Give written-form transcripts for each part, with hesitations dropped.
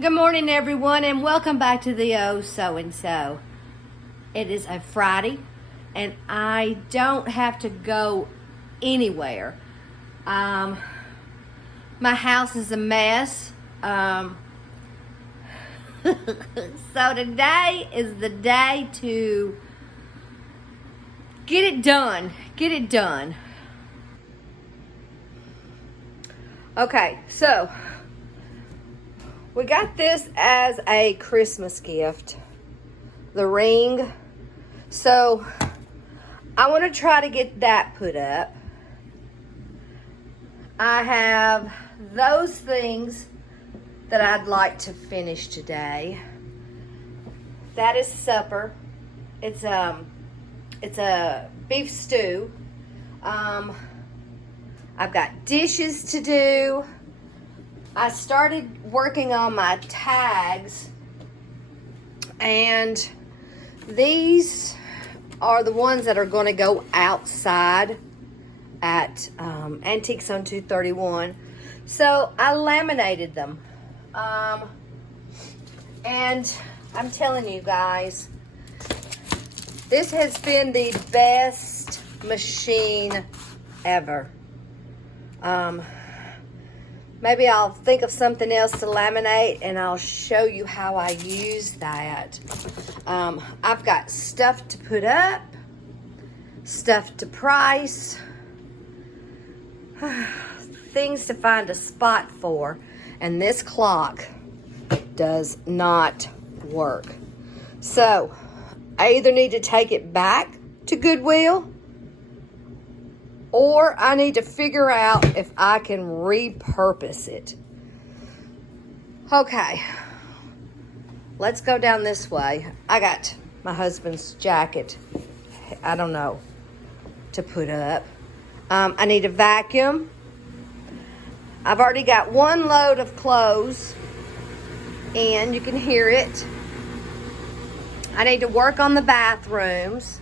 Good morning, everyone, and welcome back to the Oh So and So. It is a Friday, and I don't have to go anywhere. My house is a mess. So today is the day to get it done. Get it done. Okay, so we got this as a Christmas gift, the ring. So I want to try to get that put up. I have those things that I'd like to finish today. That is supper. It's a beef stew. I've got dishes to do. I started working on my tags, and these are the ones that are going to go outside at Antiques on 231. So I laminated them, and I'm telling you guys, this has been the best machine ever. Maybe I'll think of something else to laminate and I'll show you how I use that. I've got stuff to put up, stuff to price, things to find a spot for, and this clock does not work. So I either need to take it back to Goodwill, or I need to figure out if I can repurpose it. Okay, let's go down this way. I got my husband's jacket, I don't know, to put up. I need a vacuum. I've already got one load of clothes in, you can hear it. I need to work on the bathrooms.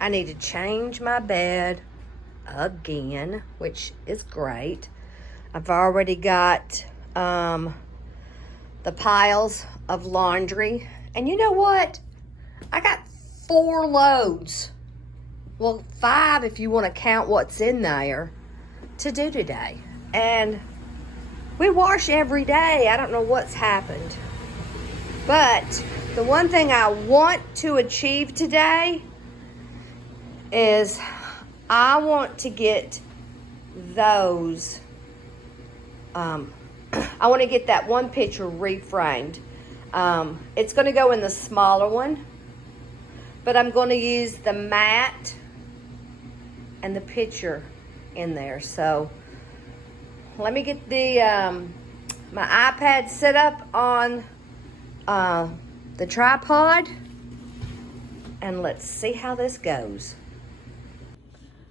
I need to change my bed again, which is great. I've already got the piles of laundry. And you know what? I got 4 loads. Well, 5 if you want to count what's in there to do today. And we wash every day. I don't know what's happened. But the one thing I want to achieve today is I want to get those, I want to get that one picture reframed. It's going to go in the smaller one, but I'm going to use the mat and the picture in there. So let me get the my iPad set up on the tripod, and let's see how this goes.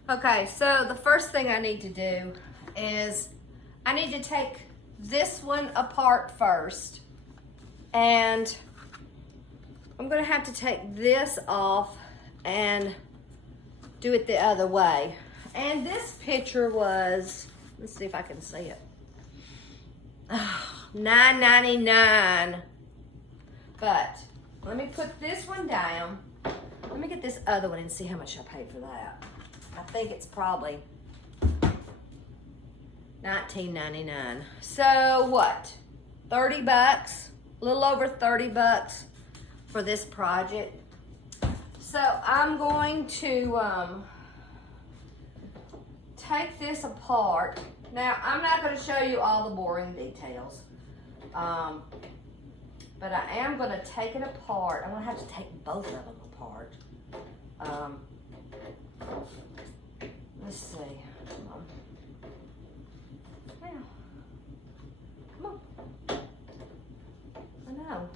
Okay, so the first thing I need to do is I need to take this one apart first, and I'm gonna have to take this off and do it the other way. And this picture was, let's see if I can see it, $9.99. But let me put this one down. Let me get this other one and see how much I paid for that. I think it's probably $19.99. So what? 30 bucks, a little over 30 bucks for this project. So I'm going to take this apart. Now, I'm not going to show you all the boring details, but I am going to take it apart. I'm going to have to take both of them apart. Let's see. Come on. Now. Come on. I know.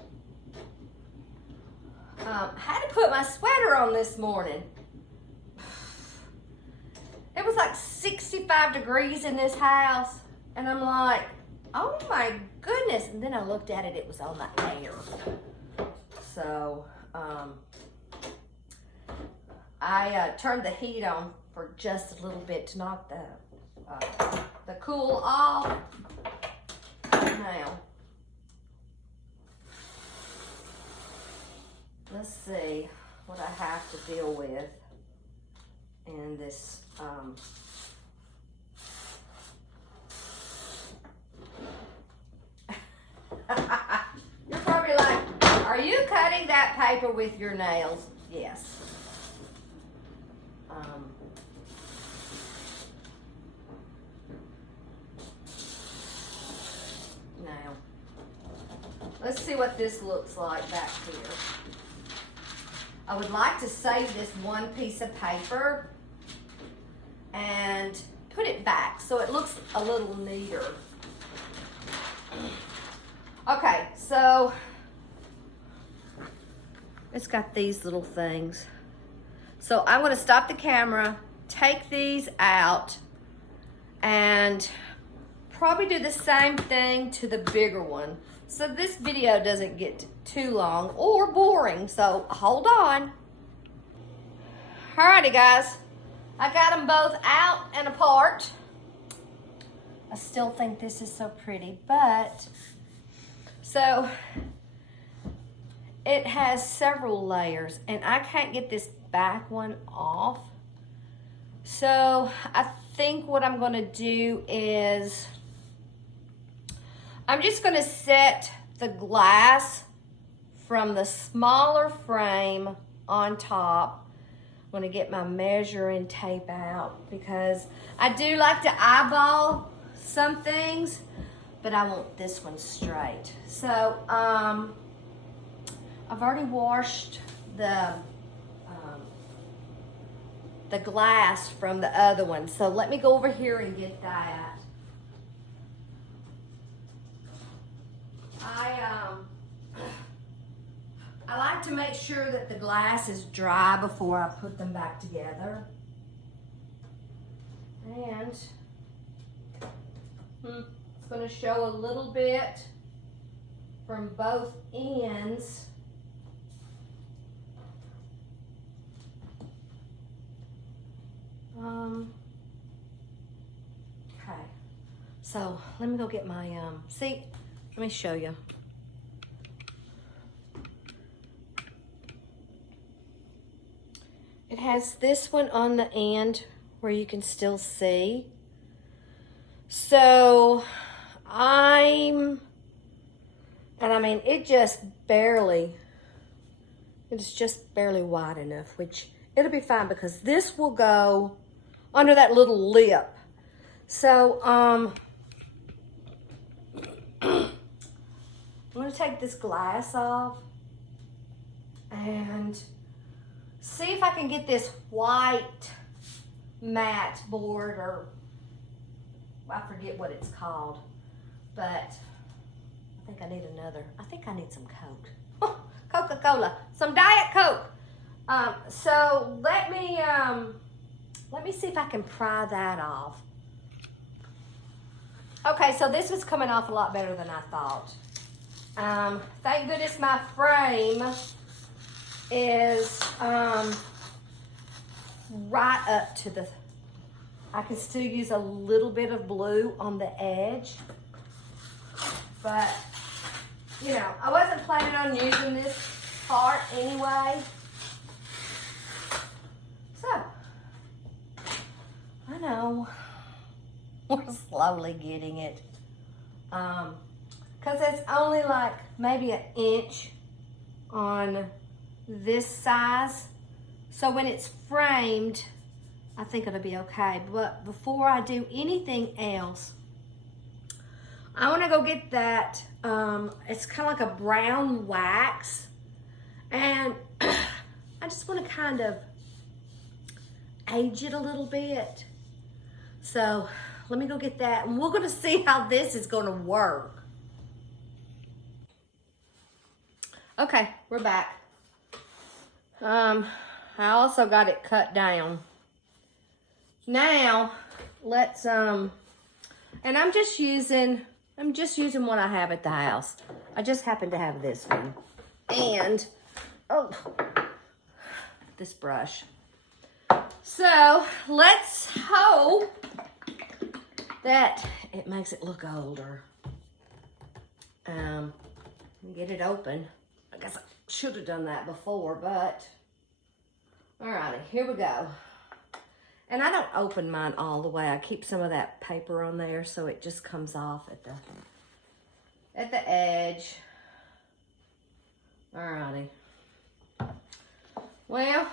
I had to put my sweater on this morning. It was like 65 degrees in this house. And I'm like, oh my goodness. And then I looked at it, it was on the air. So, I turned the heat on for just a little bit to knock the cool off. Now, let's see what I have to deal with in this, you're probably like, are you cutting that paper with your nails? Yes. Now, let's see what this looks like back here. I would like to save this one piece of paper and put it back so it looks a little neater. Okay, so it's got these little things. So I'm gonna stop the camera, take these out, and probably do the same thing to the bigger one. So this video doesn't get too long or boring, so hold on. Alrighty guys, I got them both out and apart. I still think this is so pretty, but so it has several layers and I can't get this back one off. So I think what I'm gonna do is I'm just gonna set the glass from the smaller frame on top. I'm gonna get my measuring tape out because I do like to eyeball some things, but I want this one straight. So I've already washed the glass from the other one. So let me go over here and get that. I like to make sure that the glass is dry before I put them back together. And it's going to show a little bit from both ends. Okay, so let me go get my, see, let me show you. It has this one on the end where you can still see. So I mean, it's just barely wide enough, which it'll be fine because this will go under that little lip. So I'm gonna take this glass off and see if I can get this white matte board, or I forget what it's called, but I think I need another. I think I need some Coke. Oh, Coca-Cola, some Diet Coke. So let me see if I can pry that off. Okay, so this was coming off a lot better than I thought. Thank goodness my frame is right up to the, I can still use a little bit of blue on the edge, but you know, I wasn't planning on using this part anyway. So, I know, we're slowly getting it. Because it's only like maybe an inch on this size. So when it's framed, I think it'll be okay. But before I do anything else, I want to go get that, it's kind of like a brown wax. And I just want to kind of age it a little bit. So let me go get that, and we're going to see how this is going to work. Okay, we're back. I also got it cut down. Now, let's, and I'm just using what I have at the house. I just happen to have this one. And, oh, this brush. So, let's hope that it makes it look older. Get it open. I guess I should have done that before, but alrighty, here we go. And I don't open mine all the way. I keep some of that paper on there so it just comes off at the edge. Alrighty. Well,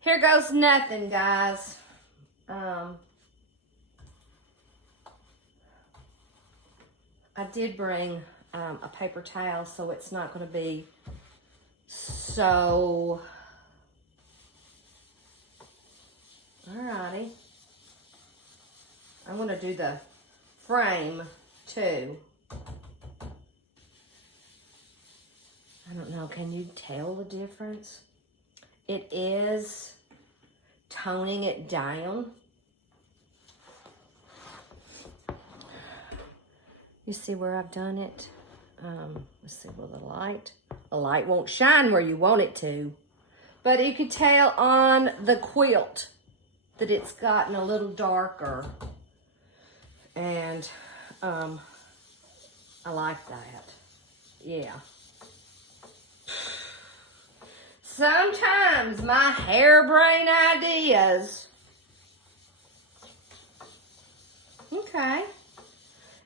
here goes nothing, guys. I did bring a paper towel, so it's not going to be so... Alrighty. I'm going to do the frame, too. I don't know, can you tell the difference? It is toning it down. You see where I've done it? Let's see, will the light won't shine where you want it to. But you can tell on the quilt that it's gotten a little darker. And I like that. Yeah. Sometimes my harebrained ideas. Okay.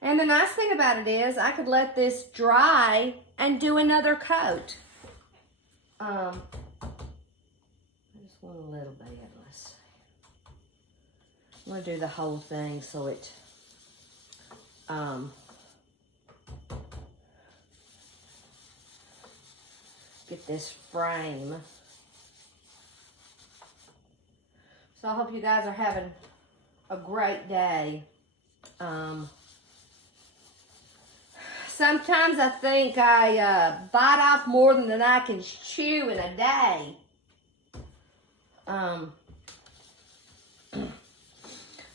And the nice thing about it is I could let this dry and do another coat. I just want a little bit. Let's see. I'm going to do the whole thing so it get this frame. So I hope you guys are having a great day. Sometimes I think I bite off more than I can chew in a day. I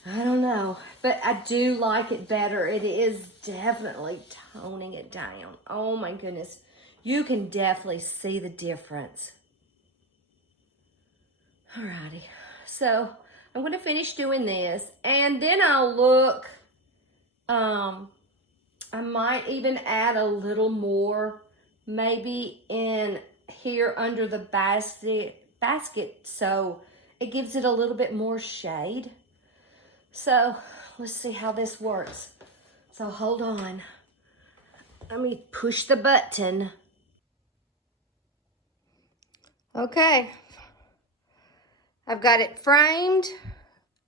don't know, but I do like it better. It is definitely toning it down. Oh my goodness. You can definitely see the difference. Alrighty, so I'm going to finish doing this, and then I'll look, I might even add a little more, maybe in here under the basket, so it gives it a little bit more shade. So let's see how this works. So hold on. Let me push the button. Okay. I've got it framed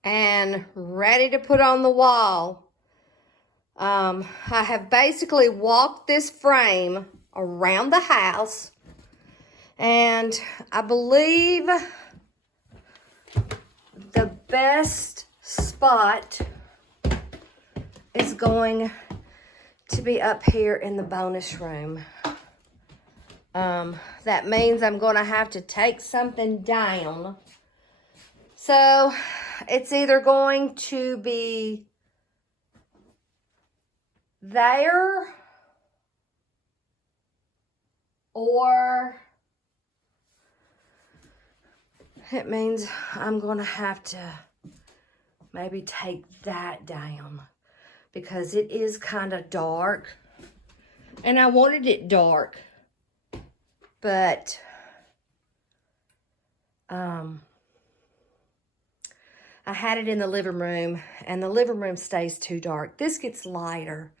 and ready to put on the wall. I have basically walked this frame around the house, and I believe the best spot is going to be up here in the bonus room. That means I'm going to have to take something down. So it's either going to be there, or it means I'm going to have to maybe take that down because it is kind of dark, and I wanted it dark, but I had it in the living room, and the living room stays too dark. This gets lighter.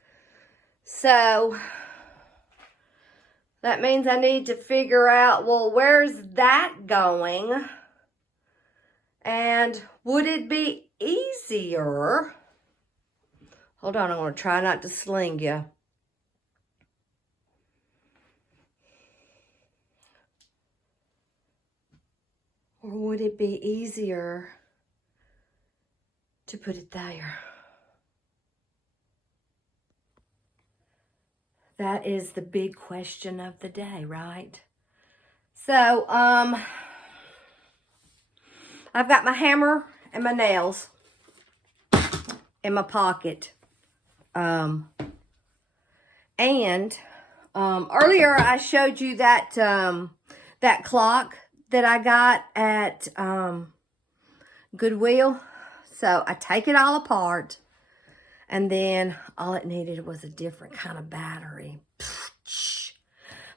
So that means I need to figure out, well, where's that going? And would it be easier? Hold on, I'm going to try not to sling you. Or would it be easier to put it there? That is the big question of the day, right? So, I've got my hammer and my nails in my pocket. And earlier I showed you that that clock that I got at Goodwill. So I take it all apart, And then all it needed was a different kind of battery.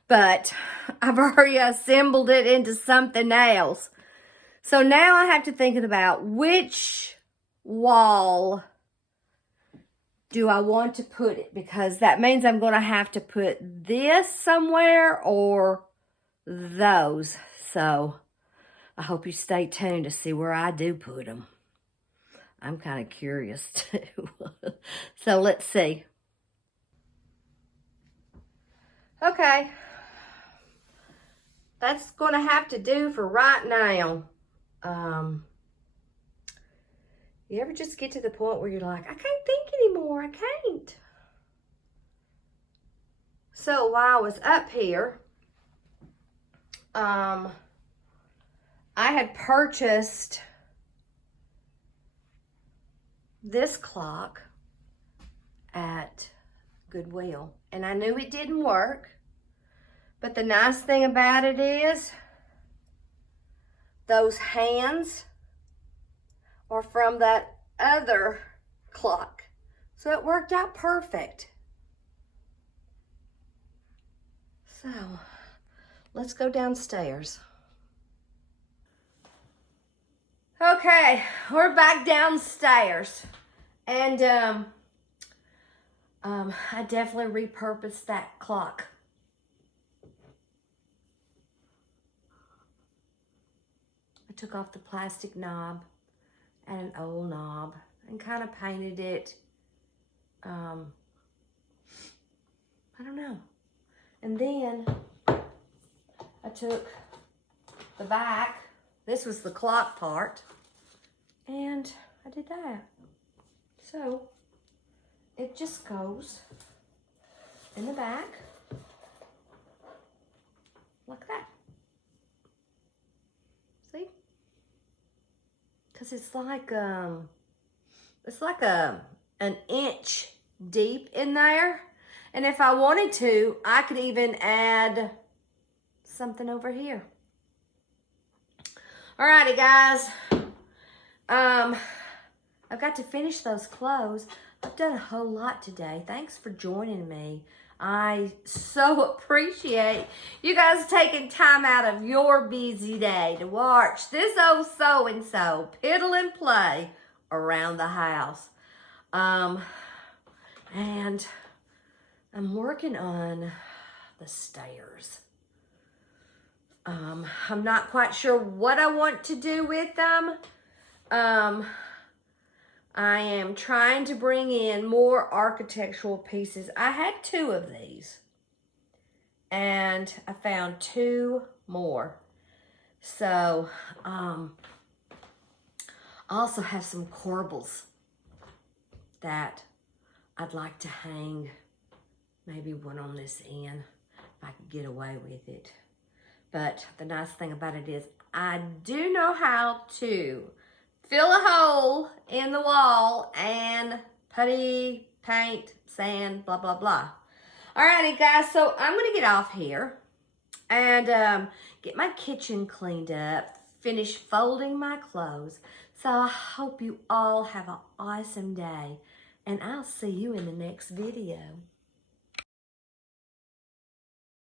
But I've already assembled it into something else. So now I have to think about which wall do I want to put it, because that means I'm going to have to put this somewhere or those. So I hope you stay tuned to see where I do put them. I'm kind of curious too. So let's see. Okay. That's going to have to do for right now. You ever just get to the point where you're like, I can't think anymore. I can't. So while I was up here, I had purchased this clock at Goodwill, and I knew it didn't work, but the nice thing about it is those hands are from that other clock, so it worked out perfect. So let's go downstairs. Okay, we're back downstairs, and I definitely repurposed that clock. I took off the plastic knob and an old knob and kind of painted it, I don't know. And then I took the back, this was the clock part, and I did that. So it just goes in the back like that. See? Because it's like an inch deep in there. And if I wanted to, I could even add something over here. Alrighty, guys. I've got to finish those clothes. I've done a whole lot today. Thanks for joining me. I so appreciate you guys taking time out of your busy day to watch this old so-and-so piddle and play around the house. And I'm working on the stairs. I'm not quite sure what I want to do with them. I am trying to bring in more architectural pieces. I had 2 of these, and I found 2 more. So, I also have some corbels that I'd like to hang, maybe one on this end, if I could get away with it. But the nice thing about it is I do know how to fill a hole in the wall and putty, paint, sand, blah, blah, blah. Alrighty, guys, so I'm going to get off here and get my kitchen cleaned up, finish folding my clothes. So I hope you all have an awesome day, and I'll see you in the next video.